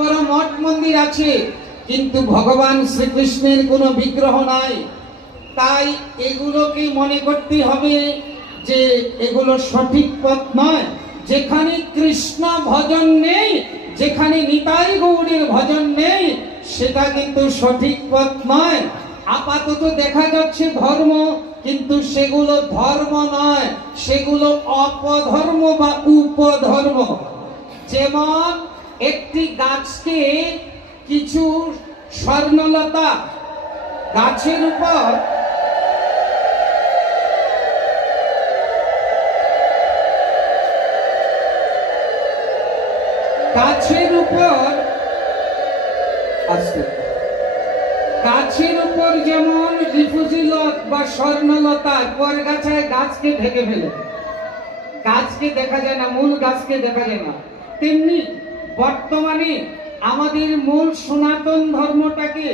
বড় মঠ মন্দির আছে, কিন্তু ভগবান শ্রীকৃষ্ণের কোনো বিগ্রহ নাই। তাই এগুলোকে মনে করতে হবে যে এগুলো সঠিক পথ নয়। যেখানে কৃষ্ণ ভজন নেই, যেখানে নিতাই গৌড়ের ভজন নেই, সেটা কিন্তু সঠিক পথ নয়। আপাতত দেখা যাচ্ছে ধর্ম, কিন্তু সেগুলো ধর্ম নয়, সেগুলো অপধর্ম বা উপধর্ম। যেমন একটি গাছকে কিছু স্বর্ণলতা গাছের উপর যেমন রিফুজিলত বা স্বর্ণলতা পরগাছায় গাছকে ঢেকে ফেলে, গাছকে দেখা যায় না, মূল গাছকে দেখা যায় না, তেমনি বর্তমানে আমাদের মূল সনাতন ধর্মটাকে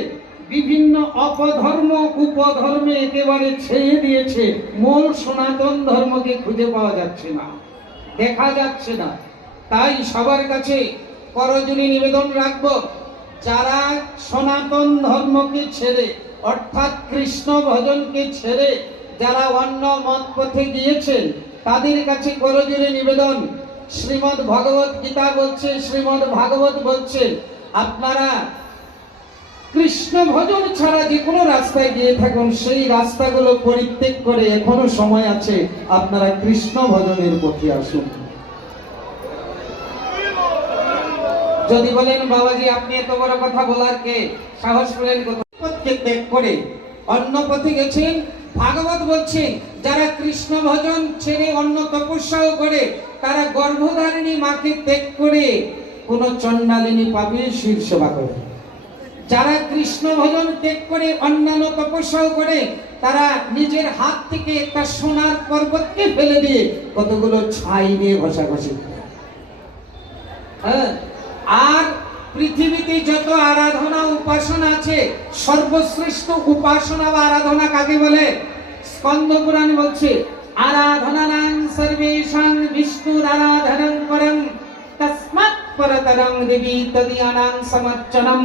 বিভিন্ন অপধর্ম উপধর্মে একেবারে ছেড়ে দিয়েছে। মূল সনাতন ধর্মকে খুঁজে পাওয়া যাচ্ছে না, দেখা যাচ্ছে না। তাই সবার কাছে করজোড়ে নিবেদন রাখবো, যারা সনাতন ধর্মকে ছেড়ে অর্থাৎ কৃষ্ণ ভজনকে ছেড়ে যারা অন্য মত পথে গিয়েছেন, তাদের কাছে করজোড়ে নিবেদন। শ্রীমদ্ ভগবত গীতা বলছে, শ্রীমদ্ ভাগবত বলছে, আপনারা কৃষ্ণ ভজন ছাড়া যে কোনো রাস্তায় গিয়ে থাকুন, সেই রাস্তাগুলো পরিত্যাগ করে এখনো সময় আছে, আপনারা কৃষ্ণ ভজনের পথে আসুন। যদি বলেন বাবাজি আপনি এত বড় কথা বলার কে, সাহস পেলেন পথকে ত্যাগ করে অন্য পথে গেছেন। ভাগবত বলছেন যারা কৃষ্ণ ভজন ছেড়ে অন্য তপস্যাও করে, তারা গর্ভধারিণী মাকে ত্যাগ করে কোন চণ্ডালিনী পাপীর সেবা করে। যারা কৃষ্ণ ভজন ত্যাগ করে অন্যান্য তপস্যাও করে, তারা নিজের হাত থেকে একটা সোনার পর্বতকে ফেলে দিয়ে কতগুলো ছাই নিয়ে ঘষাঘষি করে। আর পৃথিবীতে যত আরাধনা উপাসনা আছে, সর্বশ্রেষ্ঠ উপাসনা বা আরাধনা কাকে বলে? স্কন্দ পুরাণ বলছে আরাধনানাং সর্বেষাং বিষ্ণুর আরাধনাং পরং তস্মাৎ পরতরং দেবী তদীয়ানাং সমর্চনম।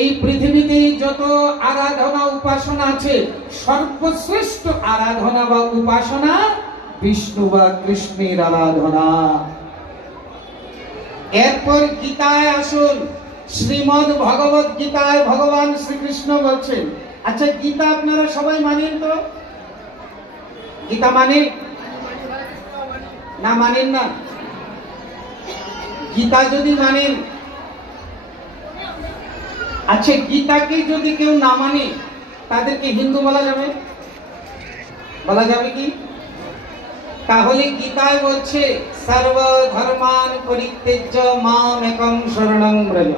এই পৃথিবীতে যত আরাধনা উপাসনা আছে, সর্বশ্রেষ্ঠ আরাধনা বা উপাসনা বিষ্ণু বা কৃষ্ণের আরাধনা। এরপর গীতায় আসুন। শ্রীমদ্ ভগবত গীতায় ভগবান শ্রীকৃষ্ণ বলছেন, আচ্ছা গীতা আপনারা সবাই মানেন তো? গীতা মানে না মানেন না? গীতা যদি মানেন, আচ্ছা গীতাকে যদি কেউ না মানে তাদেরকে হিন্দু বলা যাবে? বলা যাবে কি? তাহলে গীতায় বলছে সর্ব ধর্মান পরিত্যজ্য মাম একং শরণং ব্রজ।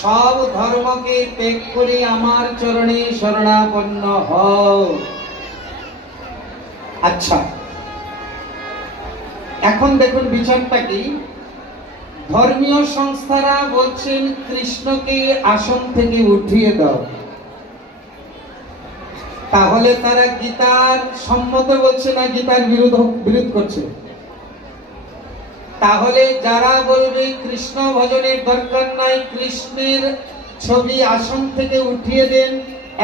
সব ধর্মকে ত্যাগ করে আমার চরণে শরণাপন্ন হও। আচ্ছা এখন দেখুন বিচারটা কি। ধর্মীয় সংস্থারা বলছেন কৃষ্ণকে আসন থেকে উঠিয়ে দাও, তাহলে তারা গীতার সম্মত বলছে না গীতার বিরোধ করছে? তাহলে যারা বলবে কৃষ্ণ ভজনের দরকার নাই, কৃষ্ণের ছবি আসন থেকে উঠিয়ে দেন,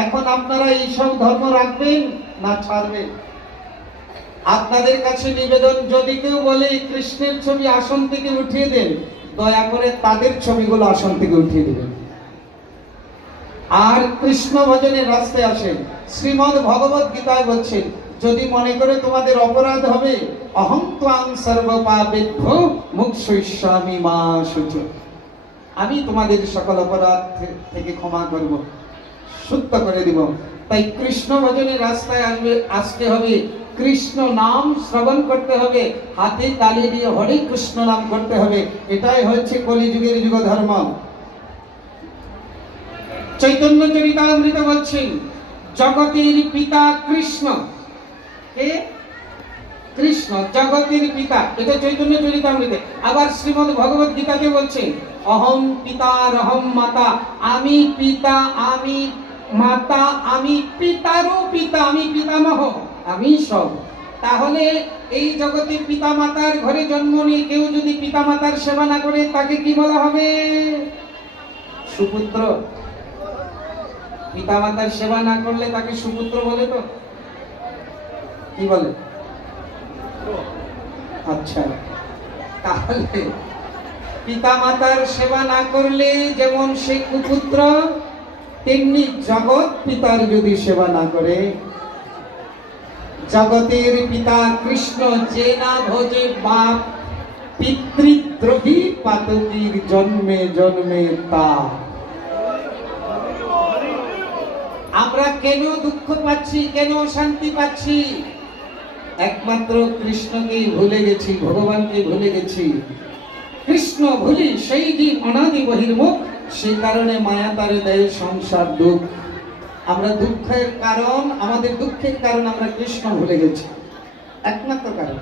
এখন আপনারা এইসব ধর্ম রাখবেন না ছাড়বেন? আপনাদের কাছে নিবেদন, যদি কেউ বলে কৃষ্ণের ছবি আসন থেকে উঠিয়ে দেন, দয়া করে তাদের ছবিগুলো আসন থেকে উঠিয়ে দেবেন আর কৃষ্ণ ভজনের রাস্তায় আসেন। শ্রীমদ্ ভগবত গীতায় বলছেন, যদি মনে করে তোমাদের অপরাধ হবে, অহং ত্বাং সর্বপাপেভ্যো মুক্ষয়িষ্যামি মা শুচি, আমি তোমাদের সকল অপরাধ থেকে ক্ষমা করব, শুদ্ধ করে দিব। তাই কৃষ্ণ ভজনের রাস্তায় আসতে হবে, কৃষ্ণ নাম শ্রবণ করতে হবে, হাতে তালি দিয়ে হরে কৃষ্ণ নাম করতে হবে। এটাই হচ্ছে কলিযুগের যুগ ধর্ম। চৈতন্য চরিতামৃত বলছেন জগতের পিতা কৃষ্ণ। কে? কৃষ্ণ জগতের পিতা, এটা চৈতন্য চরিতামৃতে। আবার শ্রীমদ্ ভগবত গীতাকে বলছেন অহম পিতার অহম মাতা, আমি পিতা, আমি মাতা, আমি পিতারও পিতা, আমি পিতামহ, আমি সব। তাহলে এই জগতে পিতামাতার ঘরে জন্ম নিয়ে কেউ যদি পিতামাতার সেবা না করে তাকে কি বলা হবে? সুপুত্র। পিতামাতার সেবা না করলে তাকে সুপুত্র বলে তো? কি বলে? আচ্ছা, তাহলে পিতামাতার সেবা না করলে যেমন সে কুপুত্র, তেমনি জগৎ পিতার যদি সেবা না করে, জগতের পিতা কৃষ্ণ যে না ভোজে বাপ, পিতৃদ্রোহী পাতকীর জন্মে জন্মে তা। আমরা কেন দুঃখ পাচ্ছি, কেন শান্তি পাচ্ছি? একমাত্র কৃষ্ণকেই ভুলে গেছি, ভগবানকে ভুলে গেছি। কৃষ্ণ ভুলি সেই যে অনাদি বহির্মুখ, সেই কারণে মায়া তারে দেয় সংসার দুঃখ। আমরা দুঃখের কারণ, আমাদের দুঃখের কারণ আমরা কৃষ্ণ ভুলে গেছি, একমাত্র কারণ।